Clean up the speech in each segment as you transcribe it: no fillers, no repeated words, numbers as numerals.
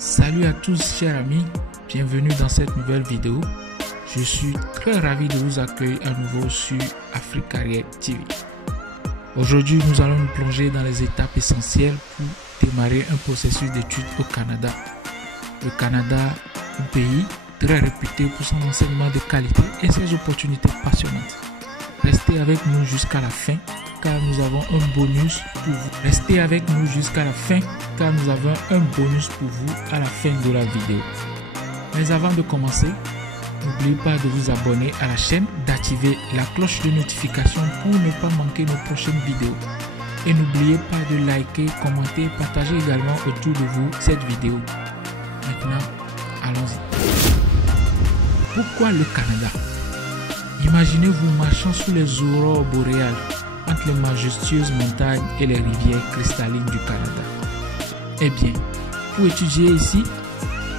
Salut à tous chers amis, bienvenue dans cette nouvelle vidéo. Je suis très ravi de vous accueillir à nouveau sur Afrique Carrière TV. Aujourd'hui, nous allons nous plonger dans les étapes essentielles pour démarrer un processus d'études au Canada. Le Canada, un pays très réputé pour son enseignement de qualité et ses opportunités passionnantes. Restez avec nous jusqu'à la fin car nous avons un bonus pour vous. Restez avec nous jusqu'à la fin car nous avons un bonus pour vous à la fin de la vidéo. Mais avant de commencer, n'oubliez pas de vous abonner à la chaîne, d'activer la cloche de notification pour ne pas manquer nos prochaines vidéos. Et n'oubliez pas de liker, commenter et partager également autour de vous cette vidéo. Maintenant, allons-y. Pourquoi le Canada? Imaginez-vous marchant sous les aurores boréales, entre les majestueuses montagnes et les rivières cristallines du Canada. Eh bien, pour étudier ici,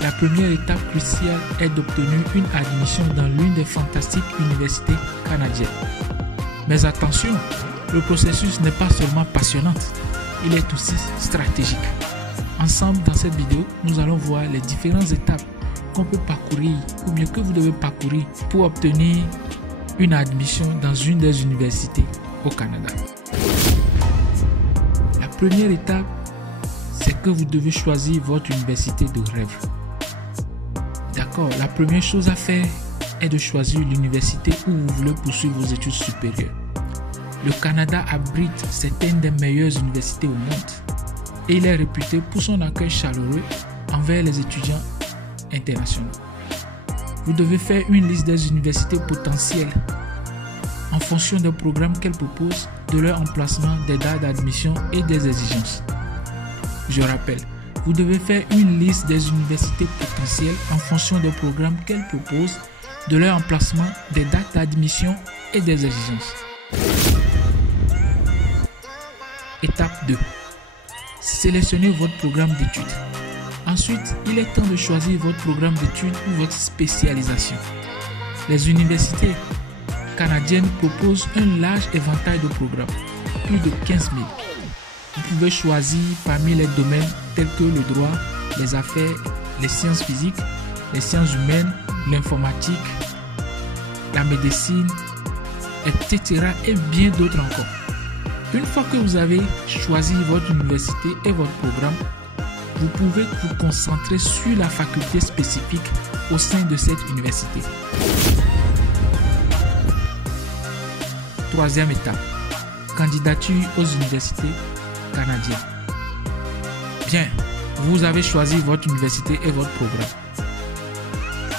la première étape cruciale est d'obtenir une admission dans l'une des fantastiques universités canadiennes. Mais attention, le processus n'est pas seulement passionnant, il est aussi stratégique. Ensemble, dans cette vidéo, nous allons voir les différentes étapes qu'on peut parcourir, ou bien que vous devez parcourir pour obtenir une admission dans une des universités au Canada. La première étape, c'est que vous devez choisir votre université de rêve. D'accord, la première chose à faire est de choisir l'université où vous voulez poursuivre vos études supérieures. Le Canada abrite certaines des meilleures universités au monde et il est réputé pour son accueil chaleureux envers les étudiants internationaux. Vous devez faire une liste des universités potentielles en fonction des programmes qu'elles proposent, de leur emplacement, des dates d'admission et des exigences. Je rappelle, vous devez faire une liste des universités potentielles en fonction des programmes qu'elles proposent, de leur emplacement, des dates d'admission et des exigences. Étape 2. Sélectionnez votre programme d'études. Ensuite, il est temps de choisir votre programme d'études ou votre spécialisation. Les universités canadiennes proposent un large éventail de programmes, plus de 15 000. Vous pouvez choisir parmi les domaines tels que le droit, les affaires, les sciences physiques, les sciences humaines, l'informatique, la médecine, etc. et bien d'autres encore. Une fois que vous avez choisi votre université et votre programme, vous pouvez vous concentrer sur la faculté spécifique au sein de cette université. Troisième étape, candidature aux universités canadiennes. Bien, vous avez choisi votre université et votre programme.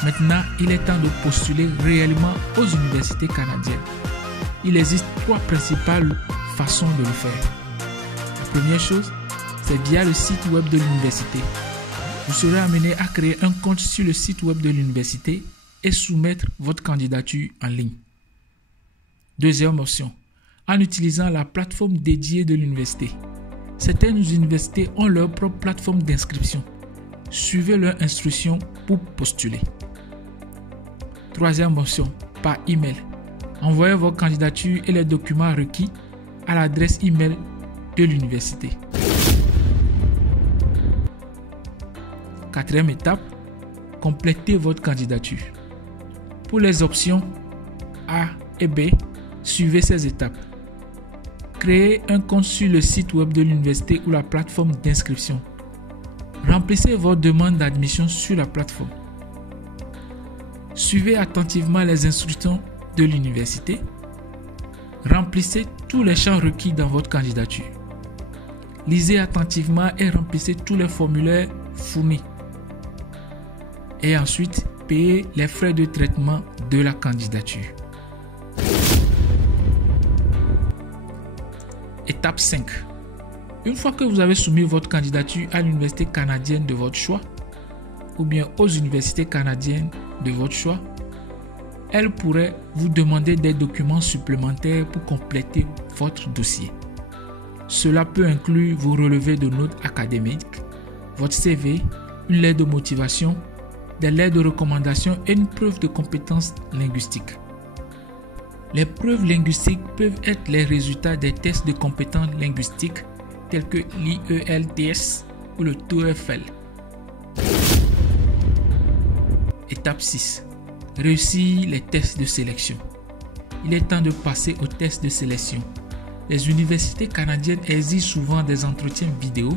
Maintenant, il est temps de postuler réellement aux universités canadiennes. Il existe trois principales façons de le faire. La première chose, c'est via le site web de l'université. Vous serez amené à créer un compte sur le site web de l'université et soumettre votre candidature en ligne. Deuxième option, en utilisant la plateforme dédiée de l'université. Certaines universités ont leur propre plateforme d'inscription. Suivez leurs instructions pour postuler. Troisième option, par email. Envoyez vos candidatures et les documents requis à l'adresse email de l'université. Quatrième étape, complétez votre candidature. Pour les options A et B, suivez ces étapes. Créez un compte sur le site web de l'université ou la plateforme d'inscription. Remplissez votre demande d'admission sur la plateforme. Suivez attentivement les instructions de l'université. Remplissez tous les champs requis dans votre candidature. Lisez attentivement et remplissez tous les formulaires fournis. Et ensuite, payez les frais de traitement de la candidature. Étape 5. Une fois que vous avez soumis votre candidature à l'université canadienne de votre choix, ou bien aux universités canadiennes de votre choix, elle pourrait vous demander des documents supplémentaires pour compléter votre dossier. Cela peut inclure vos relevés de notes académiques, votre CV, une lettre de motivation, des lettres de recommandation et une preuve de compétences linguistiques. Les preuves linguistiques peuvent être les résultats des tests de compétences linguistiques tels que l'IELTS ou le TOEFL. Étape 6. Réussir les tests de sélection. Il est temps de passer aux tests de sélection. Les universités canadiennes exigent souvent des entretiens vidéo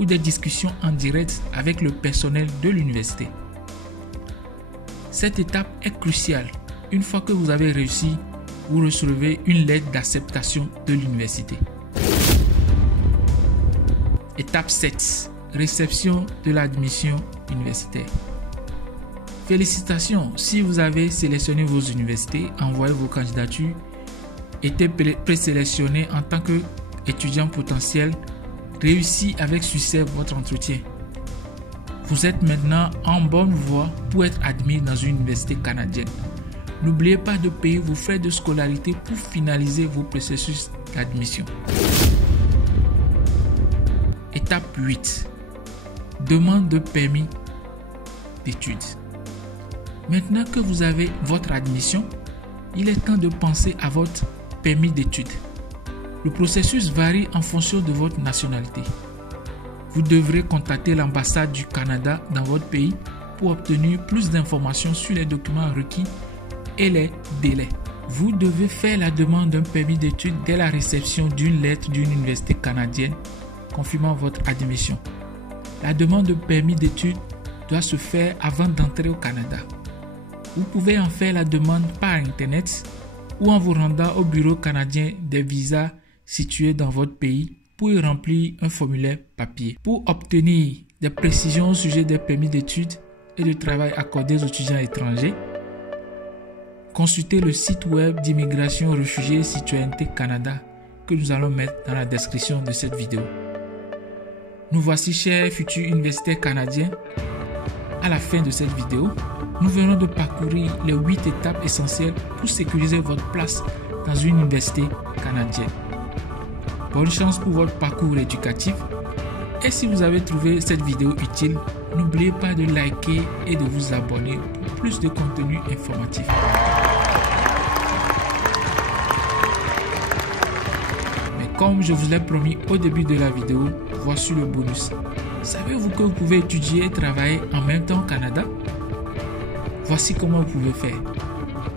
ou des discussions en direct avec le personnel de l'université. Cette étape est cruciale. Une fois que vous avez réussi, vous recevez une lettre d'acceptation de l'université. Étape 7. Réception de l'admission universitaire. Félicitations, si vous avez sélectionné vos universités, envoyé vos candidatures, été présélectionné en tant qu'étudiant potentiel, réussi avec succès votre entretien. Vous êtes maintenant en bonne voie pour être admis dans une université canadienne. N'oubliez pas de payer vos frais de scolarité pour finaliser vos processus d'admission. Étape 8. Demande de permis d'études. Maintenant que vous avez votre admission, il est temps de penser à votre permis d'études. Le processus varie en fonction de votre nationalité. Vous devrez contacter l'ambassade du Canada dans votre pays pour obtenir plus d'informations sur les documents requis et les délais. Vous devez faire la demande d'un permis d'études dès la réception d'une lettre d'une université canadienne confirmant votre admission. La demande de permis d'études doit se faire avant d'entrer au Canada. Vous pouvez en faire la demande par Internet ou en vous rendant au bureau canadien des visas situé dans votre pays pour y remplir un formulaire papier. Pour obtenir des précisions au sujet des permis d'études et de travail accordés aux étudiants étrangers, consultez le site web d'immigration, réfugiés et citoyenneté Canada que nous allons mettre dans la description de cette vidéo. Nous voici, chers futurs universitaires canadiens, à la fin de cette vidéo. Nous venons de parcourir les 8 étapes essentielles pour sécuriser votre place dans une université canadienne. Bonne chance pour votre parcours éducatif. Et si vous avez trouvé cette vidéo utile, n'oubliez pas de liker et de vous abonner pour plus de contenu informatif. Mais comme je vous l'ai promis au début de la vidéo, voici le bonus. Savez-vous que vous pouvez étudier et travailler en même temps au Canada? Voici comment vous pouvez faire.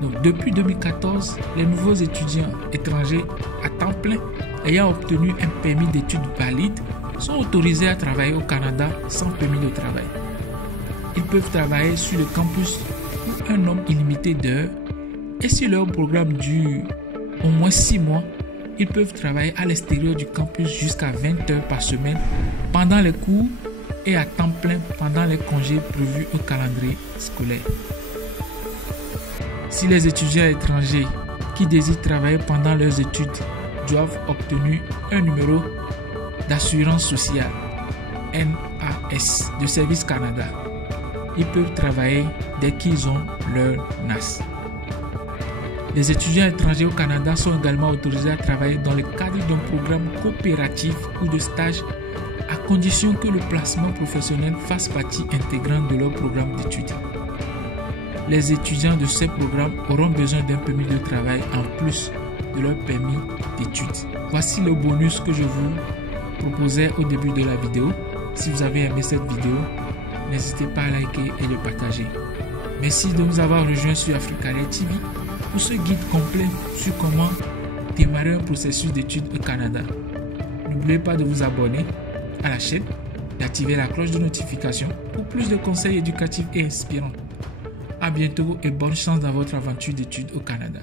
Donc, depuis 2014, les nouveaux étudiants étrangers à temps plein ayant obtenu un permis d'études valide sont autorisés à travailler au Canada sans permis de travail. Ils peuvent travailler sur le campus pour un nombre illimité d'heures et si leur programme dure au moins 6 mois, ils peuvent travailler à l'extérieur du campus jusqu'à 20 heures par semaine pendant les cours et à temps plein pendant les congés prévus au calendrier scolaire. Si les étudiants étrangers qui désirent travailler pendant leurs études doivent obtenir un numéro d'assurance sociale NAS de Service Canada, ils peuvent travailler dès qu'ils ont leur NAS. Les étudiants étrangers au Canada sont également autorisés à travailler dans le cadre d'un programme coopératif ou de stage à condition que le placement professionnel fasse partie intégrante de leur programme d'études. Les étudiants de ces programmes auront besoin d'un permis de travail en plus de leur permis d'études. Voici le bonus que je vous proposais au début de la vidéo. Si vous avez aimé cette vidéo, n'hésitez pas à liker et le partager. Merci de nous avoir rejoints sur Africaria TV pour ce guide complet sur comment démarrer un processus d'études au Canada. N'oubliez pas de vous abonner à la chaîne, d'activer la cloche de notification pour plus de conseils éducatifs et inspirants. À bientôt et bonne chance dans votre aventure d'études au Canada.